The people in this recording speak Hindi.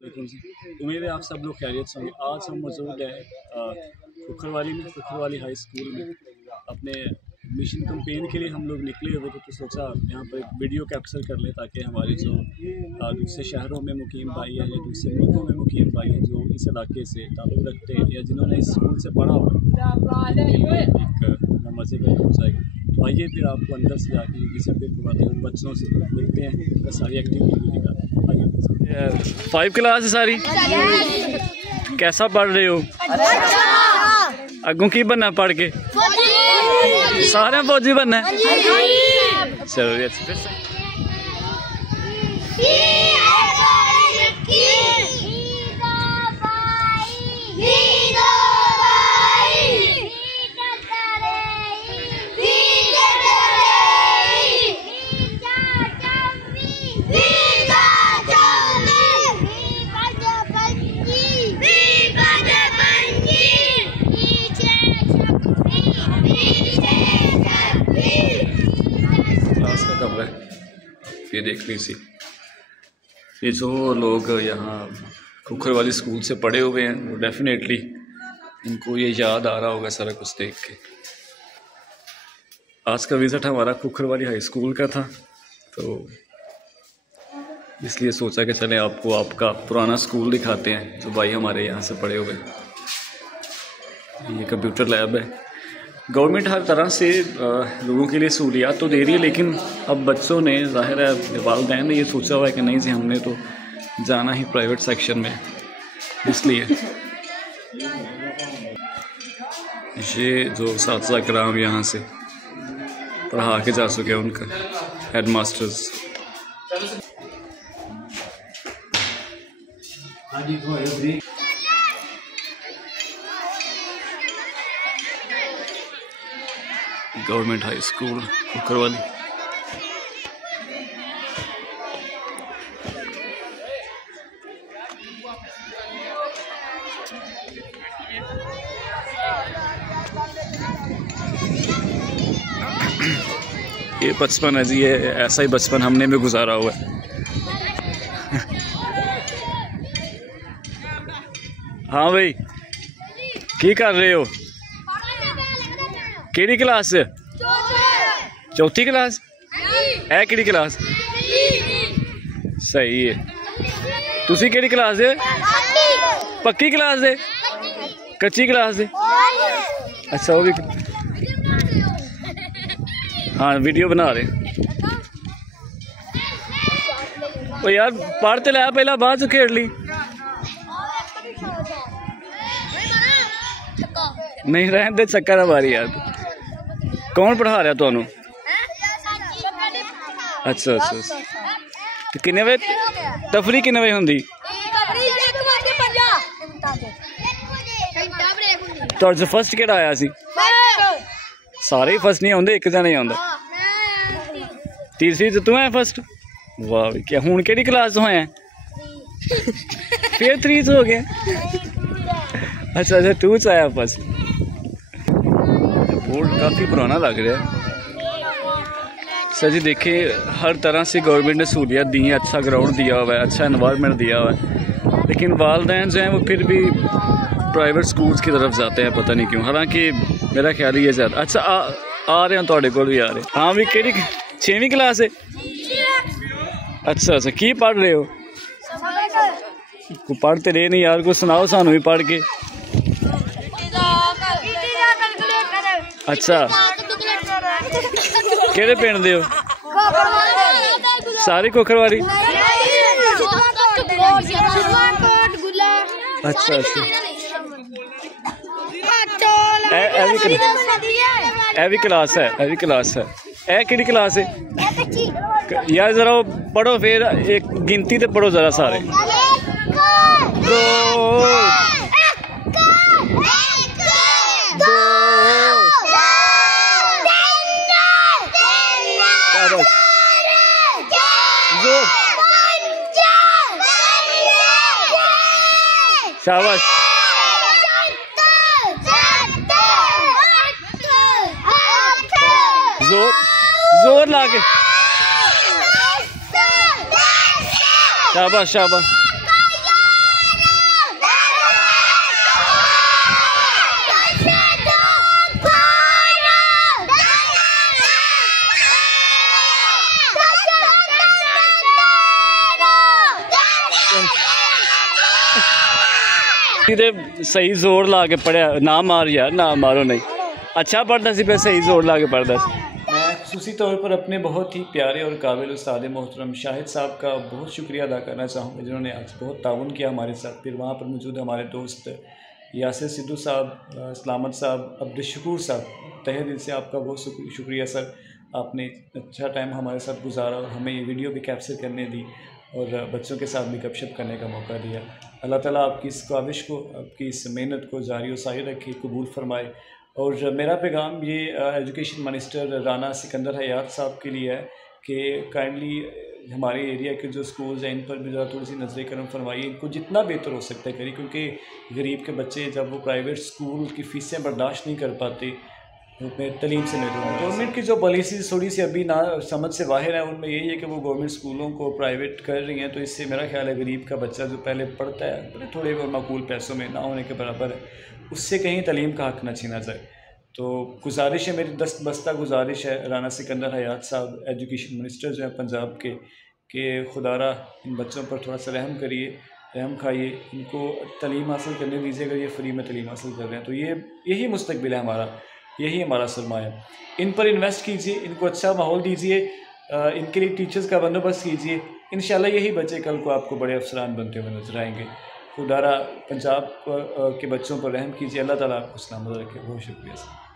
उम्मीद है आप सब लोग खैरियत से होंगे। आज हम मौजूद हैं खुखरवाली में, खुखरवाली हाई स्कूल में। अपने मिशन कैंपेन के लिए हम लोग निकले हुए थे, तो सोचा यहाँ पर एक वीडियो कैप्चर कर ले, ताकि हमारे जो दूसरे शहरों में मुकीम भाई हैं या दूसरे मुल्कों में मुकीम भाई हैं जो इस इलाके से ताल्लुक़ रखते हैं या जिन्होंने इस स्कूल से पढ़ा हो, एक मज़े का हो जाएगा। तो आइए फिर आपको अंदर से जाके डिसअपीयर करवाते हैं, बच्चों से मिलते हैं, तो सारी एक्टिविटी भी दिखाते हैं। आइए। 5 क्लास है सारी, कैसा पढ़ रहे हो? अगों की बनना पढ़ के? सारे फौजी बनना है। चलो कमरा है, ये देख लीजिए। ये जो लोग यहाँ खुखरवाली स्कूल से पढ़े हुए हैं, वो डेफिनेटली इनको ये याद आ रहा होगा सारा कुछ देख के। आज का विज़िट हमारा खुखरवाली हाई स्कूल का था, तो इसलिए सोचा कि चलें आपको आपका पुराना स्कूल दिखाते हैं, जो भाई हमारे यहाँ से पढ़े हुए हैं। ये कंप्यूटर लैब है। गवर्नमेंट हर तरह से लोगों के लिए सहूलियात तो दे रही है, लेकिन अब बच्चों ने, ज़ाहिर है वालिदैन ने ये सोचा हुआ है कि नहीं जी हमने तो जाना ही प्राइवेट सेक्शन में, इसलिए ये जो साथी कराम यहाँ से पढ़ा के जा चुके हैं, उनका head masters. Government high school Khukharwali. ये बचपन है जी, ये ऐसा ही बचपन हमने भी गुजारा हुआ है। हाँ भाई, की कर रहे हो? केड़ी क्लास? चौथी क्लास है। केड़ी क्लास? सही है। तुसी केड़ी क्लास दे? पक्की क्लास दे? कच्ची क्लास दे? अच्छा, वो भी। हाँ, वीडियो बना रहे। ओ यार पढ़ते लै पहला, बाद च खेड ली। नहीं रहने दे, चक्कर हमारी यार। कौन पढ़ा रहा तुहानू? अच्छा अच्छा। तो किन्ने बजे तफरी किन्ने बजे होंदी? तुहाडे फर्स्ट केड़ा आया सी? सारे ही फर्स्ट नहीं आउंदे, एक जना ही आउंदा। तीसरी तो तू है फर्स्ट? वाह भी, क्या हुण केड़ी क्लास तो है? फिर 3 हो गया। अच्छा अच्छा, 2 च आया फर्स्ट। बोर्ड काफ़ी पुराना लग रहा है। सर जी देखिए, हर तरह से गवर्नमेंट ने सहूलियत दी है, अच्छा ग्राउंड दिया हुआ है, अच्छा एनवायरनमेंट दिया हुआ है, लेकिन वालिदैन जो हैं वो फिर भी प्राइवेट स्कूल्स की तरफ जाते हैं, पता नहीं क्यों। हालांकि मेरा ख्याल ही है ज़्यादा। अच्छा आ रहे हैं, थोड़े को भी आ रहे हैं। हाँ भी, केड़ी 6वीं क्लास है? अच्छा अच्छा, की पढ़ रहे हो? को पढ़ते रहे नहीं यार, को सुनाओ सानू भी पढ़ के। अच्छा, केड़े पिंड दे हो? सारी खुखरवाली? अच्छा अच्छा, ए भी क्लास है, ए भी क्लास है। ए केड़ी क्लास है यार? जरा पढ़ो, फिर एक गिनती तो पढ़ो जरा सारे। 2 शाबाश। जोर ला के, शाबाश शाबाश। सीधे सही जोर ला के पढ़िया ना मार यार, ना मारो नहीं, अच्छा पढ़ता सी पे सही जोर ला के पढ़ता सी। मैं खुसूसी तौर पर अपने बहुत ही प्यारे और काबिल उस्ताद मोहतरम शाहिद साहब का बहुत शुक्रिया अदा करना चाहूँगा, जिन्होंने आज बहुत ताउन किया हमारे साथ। फिर वहाँ पर मौजूद हमारे दोस्त यासिर सिद्धू साहब, सलामत साहब, अब्दुलशकूर साहब, तहे दिल से आपका बहुत शुक्रिया सर। आपने अच्छा टाइम हमारे साथ गुजारा और हमें ये वीडियो भी कैप्चर करने दी और बच्चों के साथ भी गपशप करने का मौका दिया। अल्लाह ताला आपकी इस काविश को, आपकी इस मेहनत को जारी और सारी रखे, कबूल फरमाए। और मेरा पैगाम ये एजुकेशन मिनिस्टर राना सिकंदर हयात साहब के लिए है कि काइंडली हमारे एरिया के जो स्कूल्स हैं इन पर भी ज़रा थोड़ी सी नज़र करम फरमाइए, इनको जितना बेहतर हो सकता है करिए, क्योंकि गरीब के बच्चे जब वो प्राइवेट स्कूल की फ़ीसें बर्दाश्त नहीं कर पाते उसमें तलीम से महरूम है। गवर्नमेंट की जो पॉलिसीज़ थोड़ी सी अभी ना समझ से बाहर है, उनमें यही है कि वो गवर्नमेंट स्कूलों को प्राइवेट कर रही हैं, तो इससे मेरा ख्याल है गरीब का बच्चा जो पहले पढ़ता है थोड़े और माकूल पैसों में ना होने के बराबर है, उससे कहीं तलीम का हक़ न छीना जाए। तो गुजारिश है, मेरी दस्त बस्ता गुजारिश है राना सिकंदर हयात साहब एजुकेशन मिनिस्टर जो हैं पंजाब के, कि खुदारा इन बच्चों पर थोड़ा सा रहम करिए, रहम खाइए, इनको तलीम हासिल करने दीजिए। अगर ये फ्री में तलीम हासिल कर रहे हैं तो यही मुस्तकबिल है हमारा, यही हमारा सरमाया। इन पर इन्वेस्ट कीजिए, इनको अच्छा माहौल दीजिए, इनके लिए टीचर्स का बंदोबस्त कीजिए। इंशाल्लाह यही बच्चे कल को आपको बड़े अफसरान बनते हुए नजर आएंगे। खुदारा पंजाब के बच्चों पर रहम कीजिए, अल्लाह ताला आपको सलामत रखे। बहुत शुक्रिया सर।